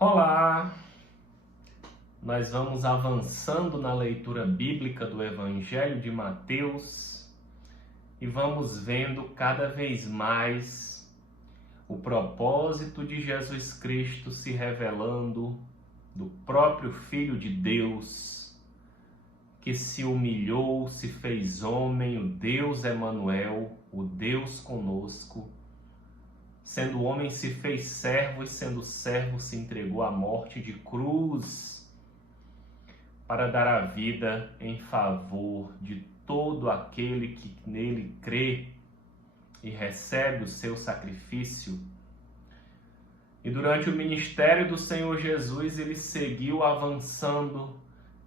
Olá! Nós vamos avançando na leitura bíblica do Evangelho de Mateus e vamos vendo cada vez mais o propósito de Jesus Cristo se revelando, do próprio Filho de Deus, que se humilhou, se fez homem, o Deus Emanuel, o Deus conosco. Sendo homem, se fez servo, e sendo servo, se entregou à morte de cruz para dar a vida em favor de todo aquele que nele crê e recebe o seu sacrifício. E durante o ministério do Senhor Jesus, ele seguiu avançando,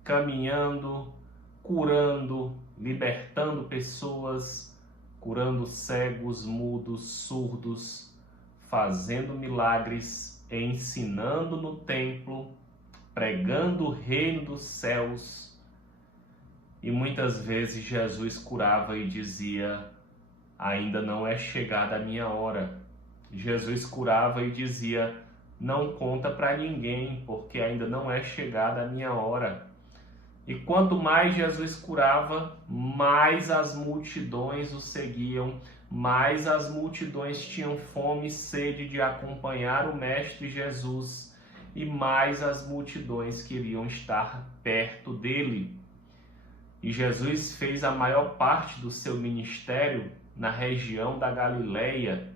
caminhando, curando, libertando pessoas, curando cegos, mudos, surdos, fazendo milagres, ensinando no templo, pregando o reino dos céus. E muitas vezes Jesus curava e dizia: ainda não é chegada a minha hora. Jesus curava e dizia: não conta para ninguém, porque ainda não é chegada a minha hora. E quanto mais Jesus curava, mais as multidões o seguiam, mais as multidões tinham fome e sede de acompanhar o Mestre Jesus, e mais as multidões queriam estar perto dele. E Jesus fez a maior parte do seu ministério na região da Galileia.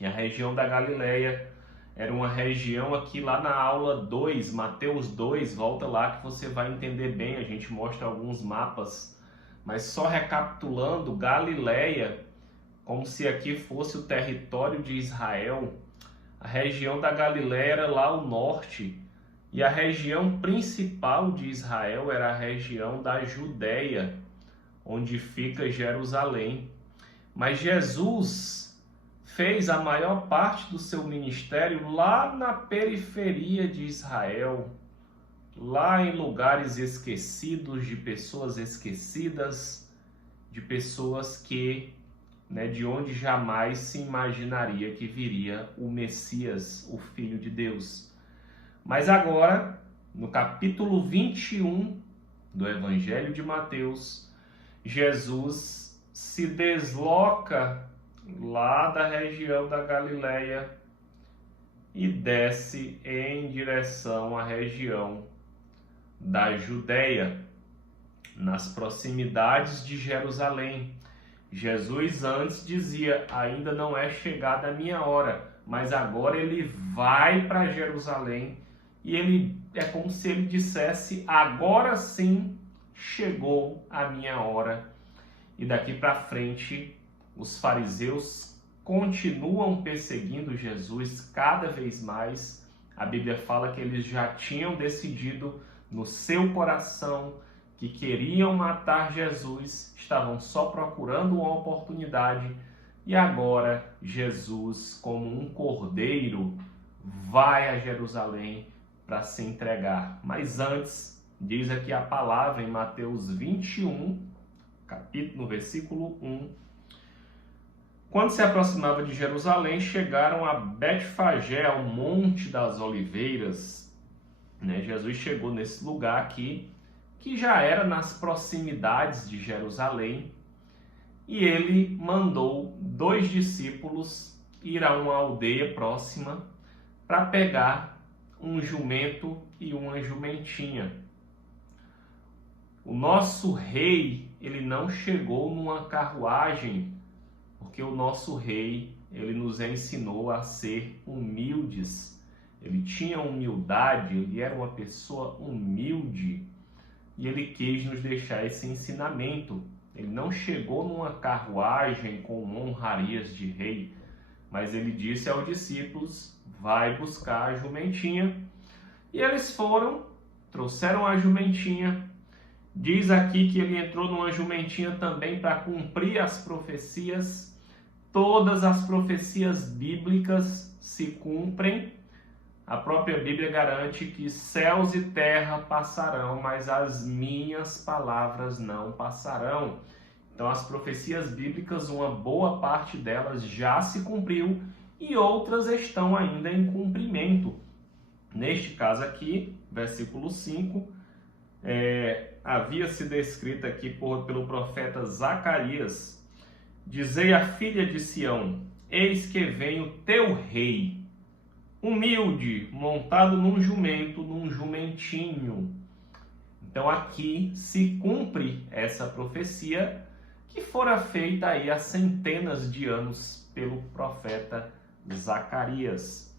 E a região da Galileia era uma região aqui lá na aula 2, Mateus 2, volta lá que você vai entender bem, a gente mostra alguns mapas. Mas só recapitulando, Galileia, como se aqui fosse o território de Israel, a região da Galileia era lá o norte, e a região principal de Israel era a região da Judéia, onde fica Jerusalém. Mas Jesus fez a maior parte do seu ministério lá na periferia de Israel, lá em lugares esquecidos, de pessoas esquecidas, de pessoas que, de onde jamais se imaginaria que viria o Messias, o Filho de Deus. Mas agora, no capítulo 21 do Evangelho de Mateus, Jesus se desloca lá da região da Galileia e desce em direção à região da Judéia, nas proximidades de Jerusalém. Jesus antes dizia: ainda não é chegada a minha hora, mas agora ele vai para Jerusalém e ele é como se ele dissesse: agora sim chegou a minha hora. E daqui para frente os fariseus continuam perseguindo Jesus cada vez mais. A Bíblia fala que eles já tinham decidido no seu coração que queriam matar Jesus, estavam só procurando uma oportunidade, e agora Jesus, como um cordeiro, vai a Jerusalém para se entregar. Mas antes, diz aqui a palavra em Mateus 21, no versículo 1, quando se aproximava de Jerusalém, chegaram a Betfagé, ao Monte das Oliveiras. Jesus chegou nesse lugar aqui, que já era nas proximidades de Jerusalém, e ele mandou 2 discípulos ir a uma aldeia próxima para pegar um jumento e uma jumentinha. O nosso rei, ele não chegou numa carruagem, porque o nosso rei, ele nos ensinou a ser humildes. Ele tinha humildade, ele era uma pessoa humilde, e ele quis nos deixar esse ensinamento. Ele não chegou numa carruagem com honrarias de rei, mas ele disse aos discípulos: vai buscar a jumentinha. E eles foram, trouxeram a jumentinha. Diz aqui que ele entrou numa jumentinha também para cumprir as profecias. Todas as profecias bíblicas se cumprem. A própria Bíblia garante que céus e terra passarão, mas as minhas palavras não passarão. Então as profecias bíblicas, uma boa parte delas já se cumpriu e outras estão ainda em cumprimento. Neste caso aqui, versículo 5, havia se descrito aqui pelo profeta Zacarias: dizei à filha de Sião, eis que vem o teu rei, humilde, montado num jumento, num jumentinho. Então aqui se cumpre essa profecia que fora feita aí há centenas de anos pelo profeta Zacarias.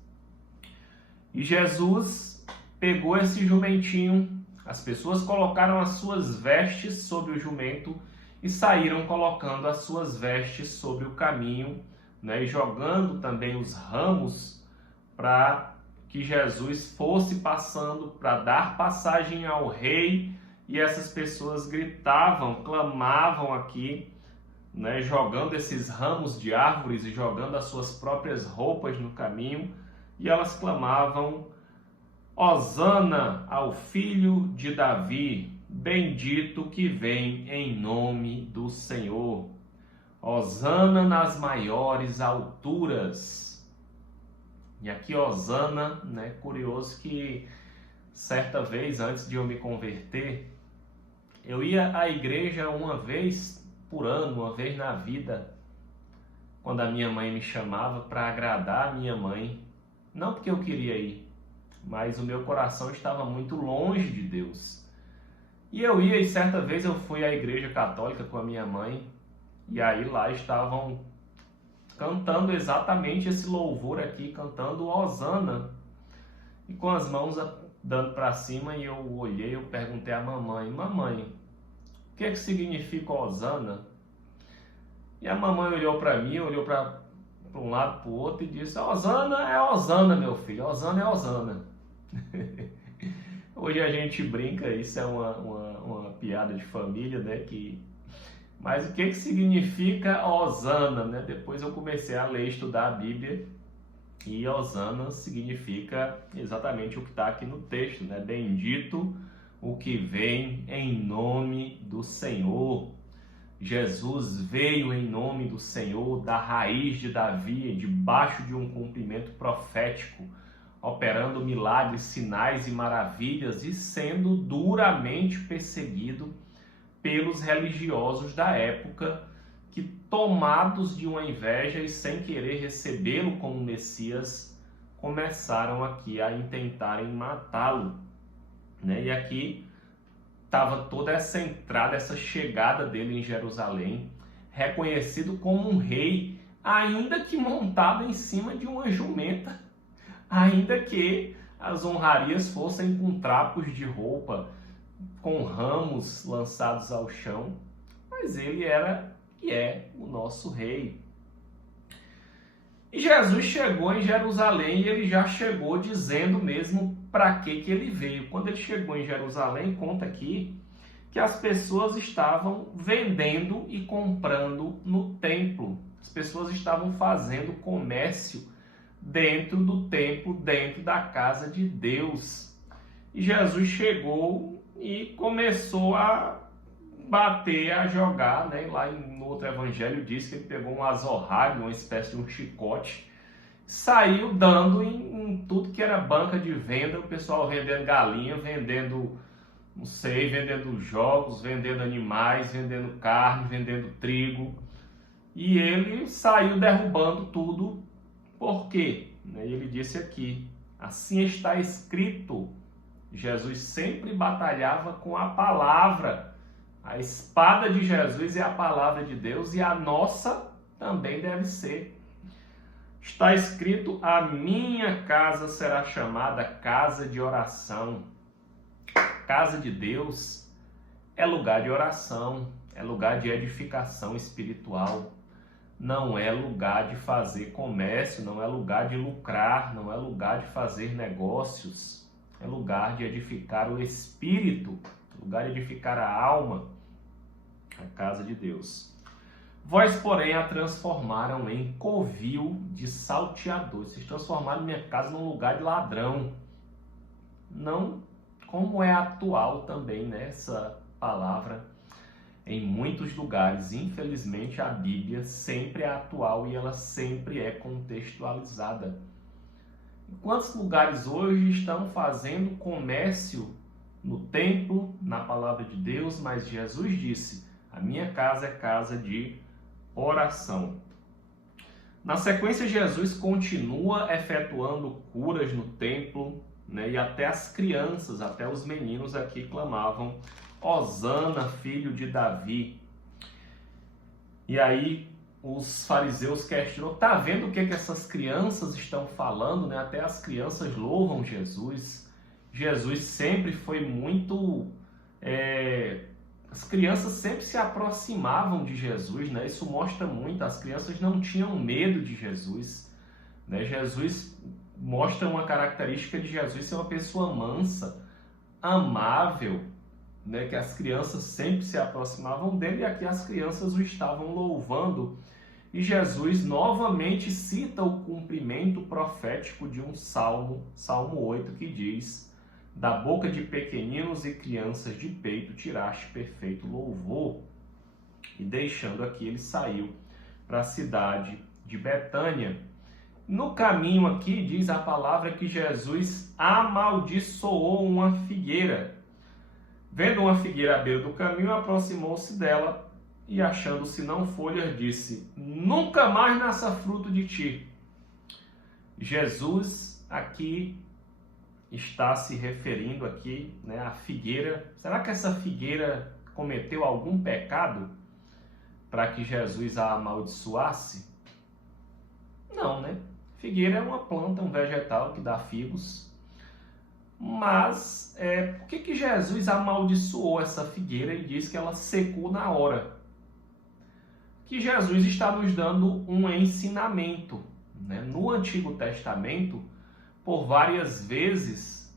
E Jesus pegou esse jumentinho, as pessoas colocaram as suas vestes sobre o jumento e saíram colocando as suas vestes sobre o caminho, né, e jogando também os ramos para que Jesus fosse passando, para dar passagem ao rei, e essas pessoas gritavam, clamavam aqui, né, jogando esses ramos de árvores e jogando as suas próprias roupas no caminho, e elas clamavam: Hosana ao filho de Davi, bendito que vem em nome do Senhor. Hosana nas maiores alturas. E aqui Hosana, né? Curioso que certa vez antes de eu me converter, eu ia à igreja uma vez por ano, uma vez na vida, quando a minha mãe me chamava, para agradar a minha mãe. Não porque eu queria ir, mas o meu coração estava muito longe de Deus. E eu ia, e certa vez eu fui à igreja católica com a minha mãe, e aí lá estavam cantando exatamente esse louvor aqui, cantando Hosana, e com as mãos dando para cima, e eu olhei, eu perguntei à mamãe: mamãe, o que significa Hosana? E a mamãe olhou para mim, olhou para um lado, para o outro, e disse: Hosana é Hosana, meu filho, Hosana é Hosana. Hoje a gente brinca, isso é uma piada de família, né? Mas o que significa Hosana, né? Depois eu comecei a ler, estudar a Bíblia, e Hosana significa exatamente o que está aqui no texto, né? Bendito o que vem em nome do Senhor. Jesus veio em nome do Senhor, da raiz de Davi, debaixo de um cumprimento profético, operando milagres, sinais e maravilhas e sendo duramente perseguido pelos religiosos da época, que, tomados de uma inveja e sem querer recebê-lo como Messias, começaram aqui a intentarem matá-lo, né? E aqui estava toda essa entrada, essa chegada dele em Jerusalém, reconhecido como um rei, ainda que montado em cima de uma jumenta, ainda que as honrarias fossem com trapos de roupa, com ramos lançados ao chão, mas ele era e é o nosso rei. E Jesus chegou em Jerusalém, e ele já chegou dizendo mesmo para que ele veio. Quando ele chegou em Jerusalém, conta aqui que as pessoas estavam vendendo e comprando no templo. As pessoas estavam fazendo comércio dentro do templo, dentro da casa de Deus. E Jesus chegou e começou a bater, a jogar, né? Lá no outro evangelho diz que ele pegou um azorrague, uma espécie de um chicote, saiu dando em tudo que era banca de venda, o pessoal vendendo galinha, vendendo, não sei, vendendo jogos, vendendo animais, vendendo carne, vendendo trigo, e ele saiu derrubando tudo. Por quê? Ele disse aqui: assim está escrito. Jesus sempre batalhava com a palavra. A espada de Jesus é a palavra de Deus, e a nossa também deve ser. Está escrito: a minha casa será chamada casa de oração. Casa de Deus é lugar de oração, é lugar de edificação espiritual. Não é lugar de fazer comércio, não é lugar de lucrar, não é lugar de fazer negócios. É lugar de edificar o espírito, lugar de edificar a alma, a casa de Deus. Vós, porém, a transformaram em covil de salteadores. Vocês transformaram minha casa num lugar de ladrão. Não como é atual também nessa palavra em muitos lugares. Infelizmente, a Bíblia sempre é atual e ela sempre é contextualizada. Quantos lugares hoje estão fazendo comércio no templo, na palavra de Deus, mas Jesus disse: a minha casa é casa de oração. Na sequência, Jesus continua efetuando curas no templo, né? E até as crianças, até os meninos aqui clamavam: Hosana, filho de Davi. E aí os fariseus questionam: tá vendo o que essas crianças estão falando, né? Até as crianças louvam Jesus. Jesus sempre foi muito... As crianças sempre se aproximavam de Jesus, né? Isso mostra muito. As crianças não tinham medo de Jesus, né? Jesus mostra uma característica de Jesus ser uma pessoa mansa, amável, né? Que as crianças sempre se aproximavam dele, e aqui as crianças o estavam louvando. E Jesus novamente cita o cumprimento profético de um salmo, Salmo 8, que diz: da boca de pequeninos e crianças de peito tiraste perfeito louvor. E deixando aqui, ele saiu para a cidade de Betânia. No caminho aqui, diz a palavra que Jesus amaldiçoou uma figueira. Vendo uma figueira à beira do caminho, aproximou-se dela e, achando-se não folhas, disse: nunca mais nasça fruto de ti. Jesus aqui está se referindo aqui, né, à figueira. Será que essa figueira cometeu algum pecado para que Jesus a amaldiçoasse? Não, né? Figueira é uma planta, um vegetal que dá figos. Mas por que Jesus amaldiçoou essa figueira e diz que ela secou na hora? Que Jesus está nos dando um ensinamento, né? No Antigo Testamento, por várias vezes,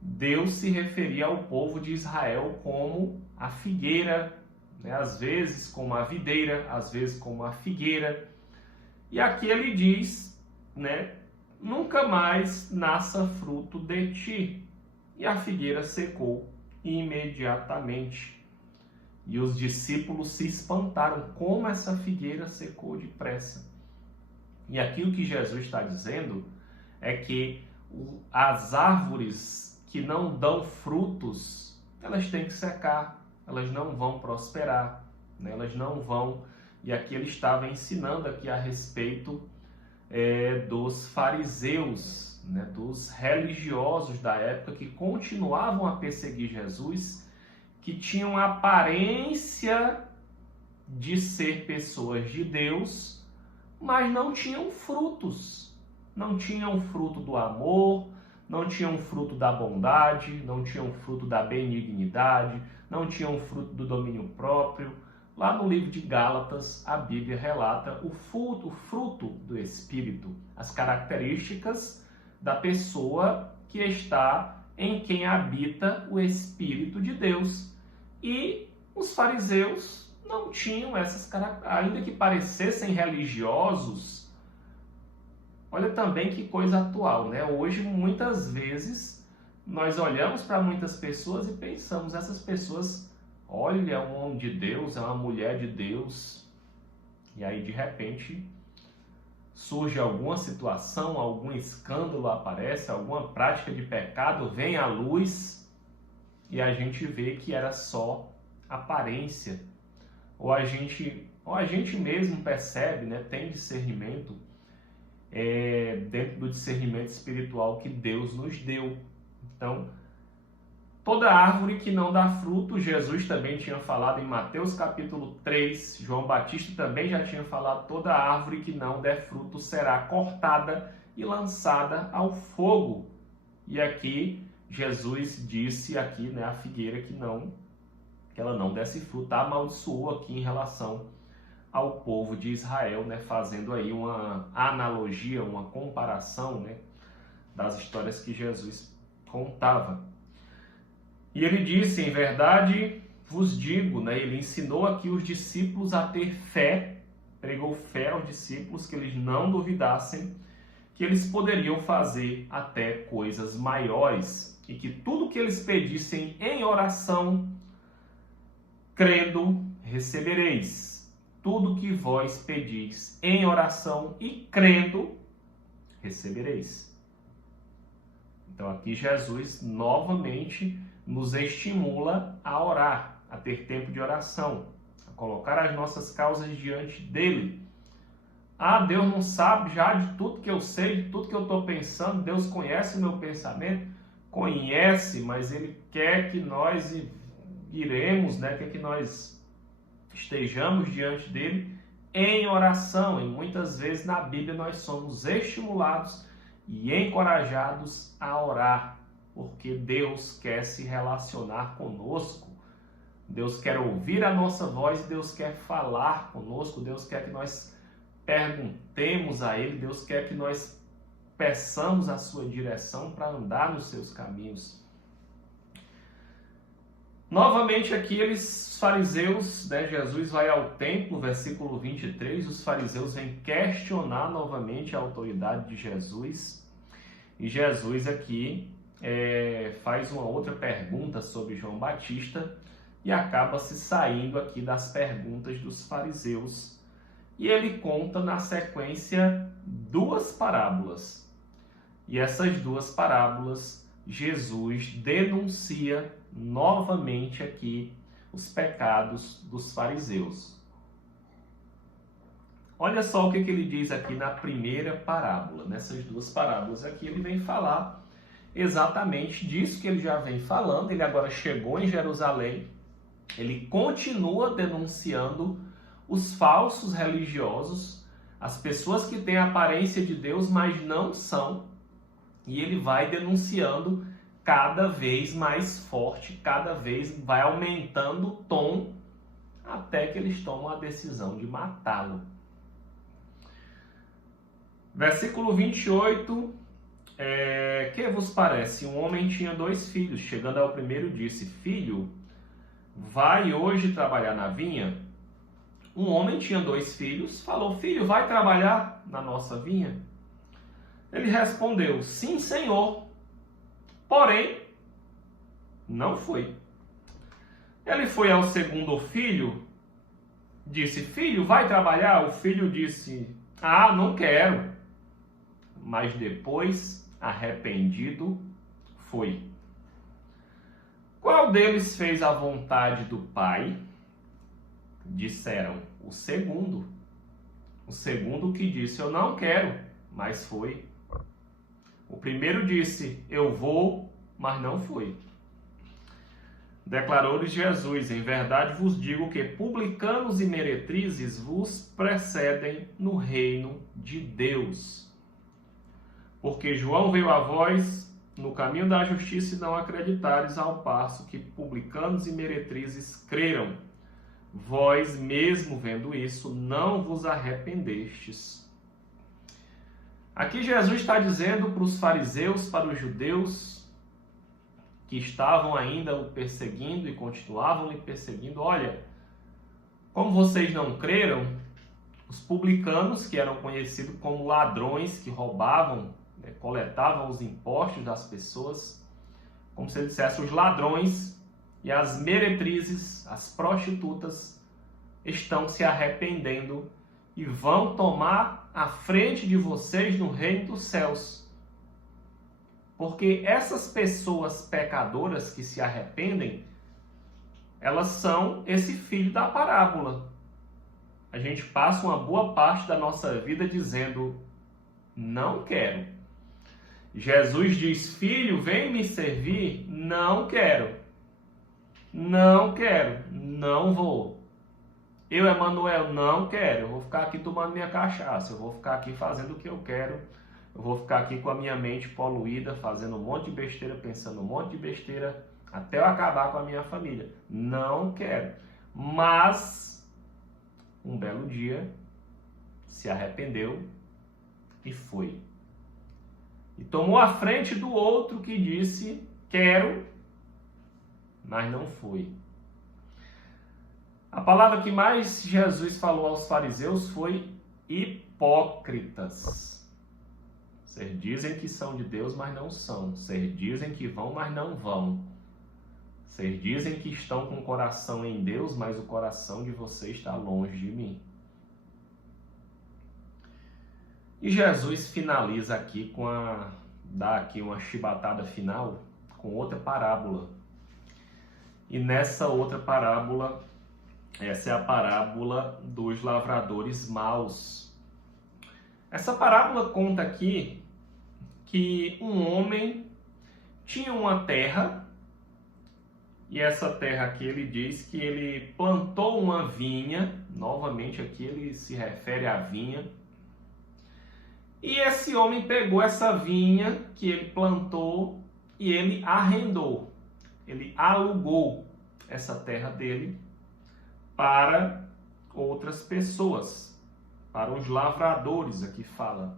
Deus se referia ao povo de Israel como a figueira, né? Às vezes como a videira, às vezes como a figueira. E aqui ele diz, né, nunca mais nasça fruto de ti. E a figueira secou imediatamente. E os discípulos se espantaram como essa figueira secou depressa. E aqui o que Jesus está dizendo é que as árvores que não dão frutos, elas têm que secar, elas não vão prosperar, né? Elas não vão... E aqui ele estava ensinando aqui a respeito dos fariseus, né? Dos religiosos da época que continuavam a perseguir Jesus, que tinham a aparência de ser pessoas de Deus, mas não tinham frutos. Não tinham fruto do amor, não tinham fruto da bondade, não tinham fruto da benignidade, não tinham fruto do domínio próprio. Lá no livro de Gálatas, a Bíblia relata o fruto do Espírito, as características da pessoa que está em quem habita o Espírito de Deus. E os fariseus não tinham essas características, ainda que parecessem religiosos. Olha também que coisa atual, né? Hoje, muitas vezes, nós olhamos para muitas pessoas e pensamos: essas pessoas, olha, é um homem de Deus, é uma mulher de Deus. E aí, de repente, surge alguma situação, algum escândalo aparece, alguma prática de pecado vem à luz e a gente vê que era só aparência. Ou a gente mesmo percebe, né? Tem discernimento, dentro do discernimento espiritual que Deus nos deu. Então, toda árvore que não dá fruto, Jesus também tinha falado em Mateus capítulo 3, João Batista também já tinha falado: toda árvore que não der fruto será cortada e lançada ao fogo. E aqui Jesus disse aqui, né, a figueira que ela não desse fruto, amaldiçoou aqui em relação ao povo de Israel, né, fazendo aí uma analogia, uma comparação, né, das histórias que Jesus contava. E ele disse: em verdade vos digo, né, ele ensinou aqui os discípulos a ter fé, pregou fé aos discípulos, que eles não duvidassem que eles poderiam fazer até coisas maiores, e que tudo que eles pedissem em oração, crendo, recebereis. Tudo que vós pedis em oração e crendo, recebereis. Então aqui Jesus novamente nos estimula a orar, a ter tempo de oração, a colocar as nossas causas diante dele. Ah, Deus não sabe já de tudo que eu sei, de tudo que eu estou pensando, Deus conhece o meu pensamento? Conhece, mas Ele quer que nós iremos, quer que nós estejamos diante dele em oração. E muitas vezes na Bíblia nós somos estimulados e encorajados a orar, porque Deus quer se relacionar conosco. Deus quer ouvir a nossa voz, Deus quer falar conosco, Deus quer que nós perguntemos a Ele, Deus quer que nós peçamos a sua direção para andar nos seus caminhos. Novamente aqui os fariseus, Jesus vai ao templo, versículo 23, os fariseus vêm questionar novamente a autoridade de Jesus, e Jesus aqui faz uma outra pergunta sobre João Batista, e acaba se saindo aqui das perguntas dos fariseus, e ele conta na sequência 2 parábolas, e essas 2 parábolas Jesus denuncia novamente aqui os pecados dos fariseus. Olha só o que ele diz aqui na primeira parábola. Nessas 2 parábolas aqui ele vem falar exatamente disso que ele já vem falando. Ele agora chegou em Jerusalém, ele continua denunciando os falsos religiosos, as pessoas que têm a aparência de Deus, mas não são, e ele vai denunciando cada vez mais forte, cada vez vai aumentando o tom, até que eles tomam a decisão de matá-lo. Versículo 28, que vos parece? Um homem tinha 2 filhos, chegando ao primeiro disse, filho, vai hoje trabalhar na vinha? Um homem tinha 2 filhos, falou, filho, vai trabalhar na nossa vinha? Ele respondeu, sim, senhor. Porém, não foi. Ele foi ao segundo filho, disse, filho, vai trabalhar? O filho disse, não quero. Mas depois, arrependido, foi. Qual deles fez a vontade do pai? Disseram, o segundo. O segundo que disse, eu não quero, mas foi. O primeiro disse, eu vou, mas não foi. Declarou-lhes Jesus, em verdade vos digo que publicanos e meretrizes vos precedem no reino de Deus. Porque João veio a vós no caminho da justiça e não acreditares, ao passo que publicanos e meretrizes creram. Vós mesmo vendo isso, não vos arrependestes. Aqui Jesus está dizendo para os fariseus, para os judeus, que estavam ainda o perseguindo e continuavam lhe perseguindo, olha, como vocês não creram, os publicanos, que eram conhecidos como ladrões, que roubavam, coletavam os impostos das pessoas, como se ele dissesse, os ladrões e as meretrizes, as prostitutas, estão se arrependendo e vão tomar a frente de vocês no reino dos céus. Porque essas pessoas pecadoras que se arrependem, elas são esse filho da parábola. A gente passa uma boa parte da nossa vida dizendo, não quero. Jesus diz, filho, vem me servir? Não quero. Não quero. Não vou. Eu, Emanuel, não quero. Eu vou ficar aqui tomando minha cachaça. Eu vou ficar aqui fazendo o que eu quero. Eu vou ficar aqui com a minha mente poluída, fazendo um monte de besteira, pensando um monte de besteira, até eu acabar com a minha família. Não quero. Mas, um belo dia, se arrependeu e foi. E tomou a frente do outro que disse, quero, mas não foi. A palavra que mais Jesus falou aos fariseus foi hipócritas. Vocês dizem que são de Deus, mas não são. Vocês dizem que vão, mas não vão. Vocês dizem que estão com o coração em Deus, mas o coração de vocês está longe de mim. E Jesus finaliza aqui com a dar aqui uma chibatada final com outra parábola. E nessa outra parábola, essa é a parábola dos lavradores maus. Essa parábola conta aqui que um homem tinha uma terra, e essa terra aqui ele diz que ele plantou uma vinha, novamente aqui ele se refere à vinha, e esse homem pegou essa vinha que ele plantou e ele arrendou, ele alugou essa terra dele para outras pessoas, para os lavradores, aqui fala.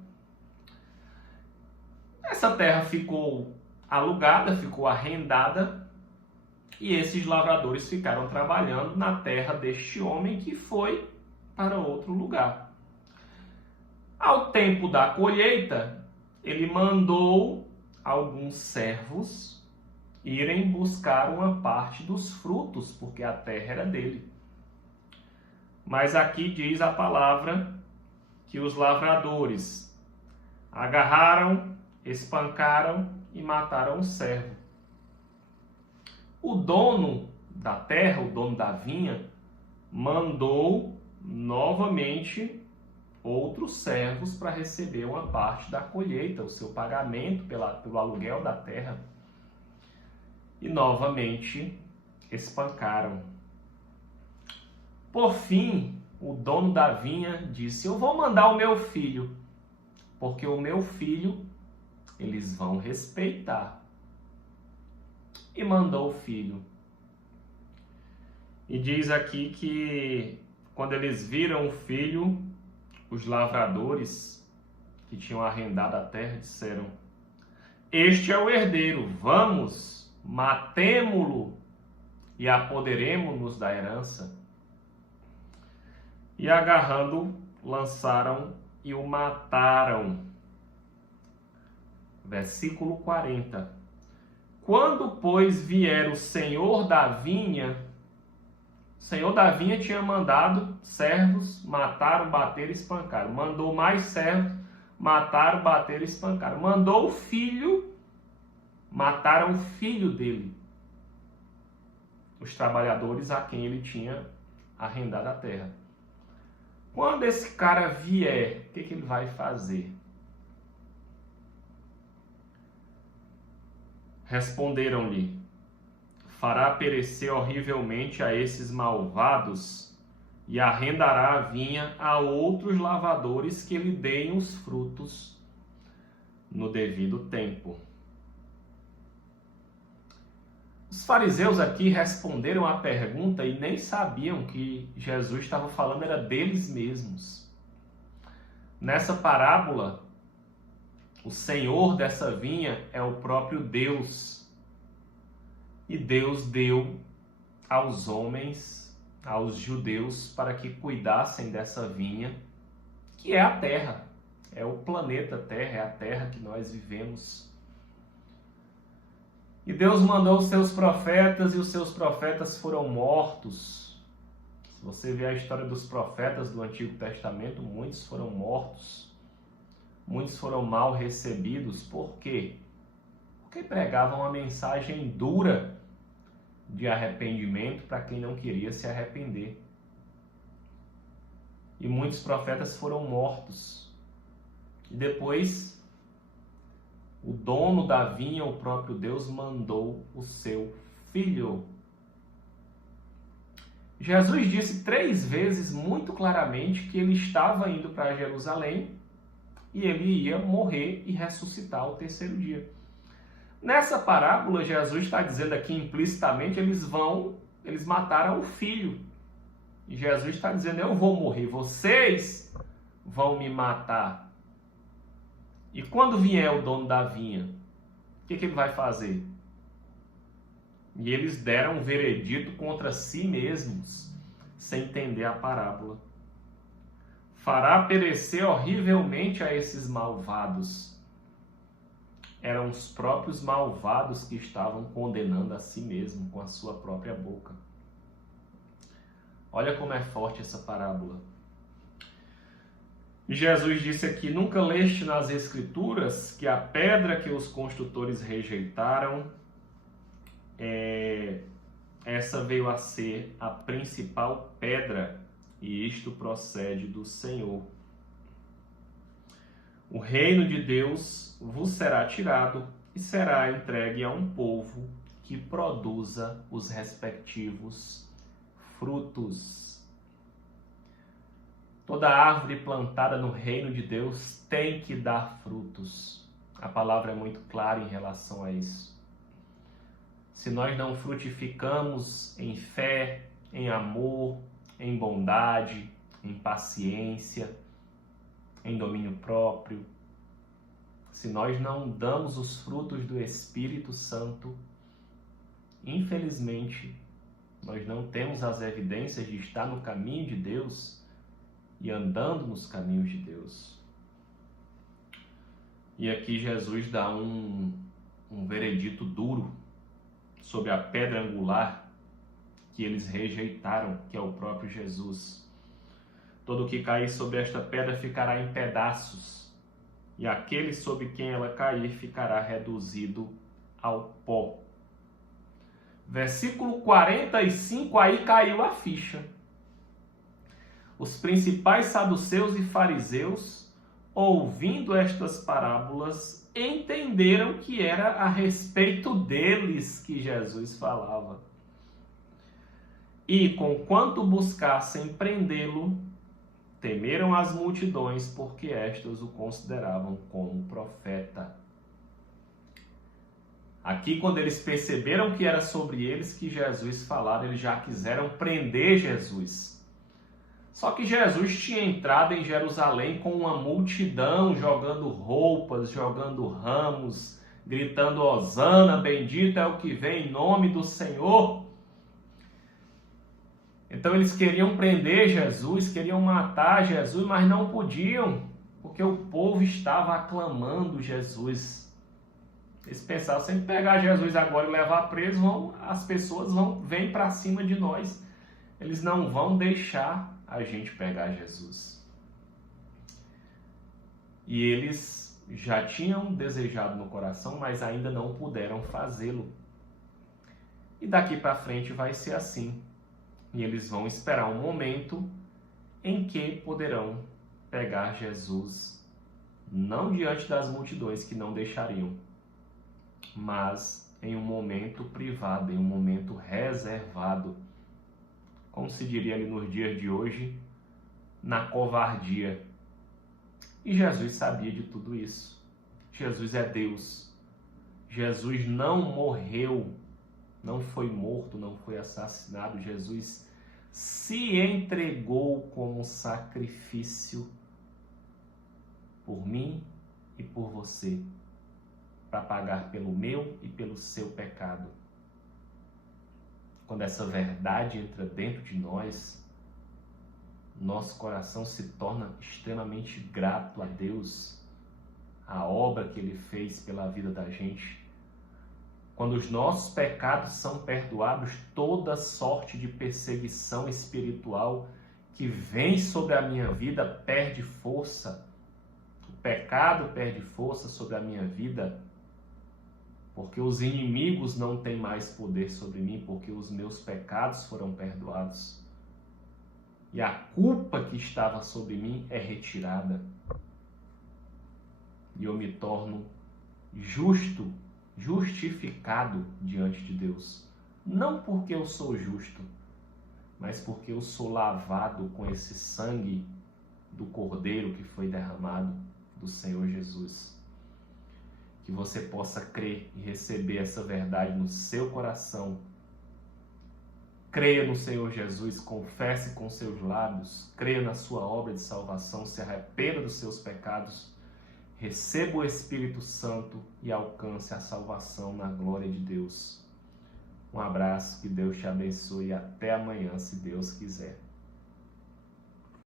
Essa terra ficou alugada, ficou arrendada, e esses lavradores ficaram trabalhando na terra deste homem que foi para outro lugar. Ao tempo da colheita, ele mandou alguns servos irem buscar uma parte dos frutos, porque a terra era dele. Mas aqui diz a palavra que os lavradores agarraram, espancaram e mataram o servo. O dono da terra, o dono da vinha, mandou novamente outros servos para receber uma parte da colheita, o seu pagamento pelo aluguel da terra. E novamente espancaram. Por fim, o dono da vinha disse: eu vou mandar o meu filho, porque o meu filho eles vão respeitar. E mandou o filho. E diz aqui que quando eles viram o filho, os lavradores que tinham arrendado a terra disseram: este é o herdeiro, vamos, matemo-lo e apoderemo-nos da herança. E agarrando, lançaram e o mataram. Versículo 40. Quando, pois, vier o senhor da vinha, o senhor da vinha tinha mandado servos, mataram, bateram e espancaram. Mandou mais servos, mataram, bateram e espancaram. Mandou o filho, mataram o filho dele. Os trabalhadores a quem ele tinha arrendado a terra. Quando esse cara vier, o que ele vai fazer? Responderam-lhe: fará perecer horrivelmente a esses malvados e arrendará a vinha a outros lavradores que lhe deem os frutos no devido tempo. Os fariseus aqui responderam à pergunta e nem sabiam que Jesus estava falando era deles mesmos. Nessa parábola, o senhor dessa vinha é o próprio Deus. E Deus deu aos homens, aos judeus, para que cuidassem dessa vinha, que é a terra. É o planeta Terra, é a terra que nós vivemos. E Deus mandou os seus profetas, e os seus profetas foram mortos. Se você ver a história dos profetas do Antigo Testamento, muitos foram mortos. Muitos foram mal recebidos. Por quê? Porque pregavam uma mensagem dura de arrependimento para quem não queria se arrepender. E muitos profetas foram mortos. E depois, o dono da vinha, o próprio Deus, mandou o seu filho. Jesus disse 3 vezes muito claramente que ele estava indo para Jerusalém e ele ia morrer e ressuscitar ao 3º dia. Nessa parábola, Jesus está dizendo aqui implicitamente, eles mataram o filho. E Jesus está dizendo, eu vou morrer, vocês vão me matar. E quando vier o dono da vinha, o que ele vai fazer? E eles deram um veredito contra si mesmos, sem entender a parábola. Fará perecer horrivelmente a esses malvados. Eram os próprios malvados que estavam condenando a si mesmo com a sua própria boca. Olha como é forte essa parábola. Jesus disse aqui: nunca leste nas Escrituras que a pedra que os construtores rejeitaram, essa veio a ser a principal pedra, e isto procede do Senhor. O reino de Deus vos será tirado e será entregue a um povo que produza os respectivos frutos. Toda árvore plantada no reino de Deus tem que dar frutos. A palavra é muito clara em relação a isso. Se nós não frutificamos em fé, em amor, em bondade, em paciência, em domínio próprio, se nós não damos os frutos do Espírito Santo, infelizmente, nós não temos as evidências de estar no caminho de Deus e andando nos caminhos de Deus. E aqui Jesus dá um veredito duro sobre a pedra angular que eles rejeitaram, que é o próprio Jesus. Todo o que cair sobre esta pedra ficará em pedaços, e aquele sobre quem ela cair ficará reduzido ao pó. Versículo 45, aí caiu a ficha. Os principais saduceus e fariseus, ouvindo estas parábolas, entenderam que era a respeito deles que Jesus falava. E, conquanto buscassem prendê-lo, temeram as multidões, porque estas o consideravam como profeta. Aqui, quando eles perceberam que era sobre eles que Jesus falava, eles já quiseram prender Jesus. Só que Jesus tinha entrado em Jerusalém com uma multidão, jogando roupas, jogando ramos, gritando: Hosana, bendito é o que vem em nome do Senhor. Então eles queriam prender Jesus, queriam matar Jesus, mas não podiam, porque o povo estava aclamando Jesus. Eles pensavam: se pegar Jesus agora e levar preso, as pessoas vêm para cima de nós. Eles não vão deixar a gente pegar Jesus. E eles já tinham desejado no coração, mas ainda não puderam fazê-lo. E daqui para frente vai ser assim. E eles vão esperar um momento em que poderão pegar Jesus, não diante das multidões que não deixariam, mas em um momento privado, em um momento reservado, como se diria ali nos dias de hoje, na covardia. E Jesus sabia de tudo isso. Jesus é Deus. Jesus não morreu, não foi morto, não foi assassinado. Jesus se entregou como sacrifício por mim e por você, para pagar pelo meu e pelo seu pecado. Quando essa verdade entra dentro de nós, nosso coração se torna extremamente grato a Deus, a obra que Ele fez pela vida da gente. Quando os nossos pecados são perdoados, toda sorte de perseguição espiritual que vem sobre a minha vida perde força. O pecado perde força sobre a minha vida, porque os inimigos não têm mais poder sobre mim, porque os meus pecados foram perdoados. E a culpa que estava sobre mim é retirada. E eu me torno justificado diante de Deus. Não porque eu sou justo, mas porque eu sou lavado com esse sangue do Cordeiro que foi derramado, do Senhor Jesus. Que você possa crer e receber essa verdade no seu coração. Creia no Senhor Jesus, confesse com seus lábios, creia na sua obra de salvação, se arrependa dos seus pecados, receba o Espírito Santo e alcance a salvação na glória de Deus. Um abraço, que Deus te abençoe e até amanhã, se Deus quiser.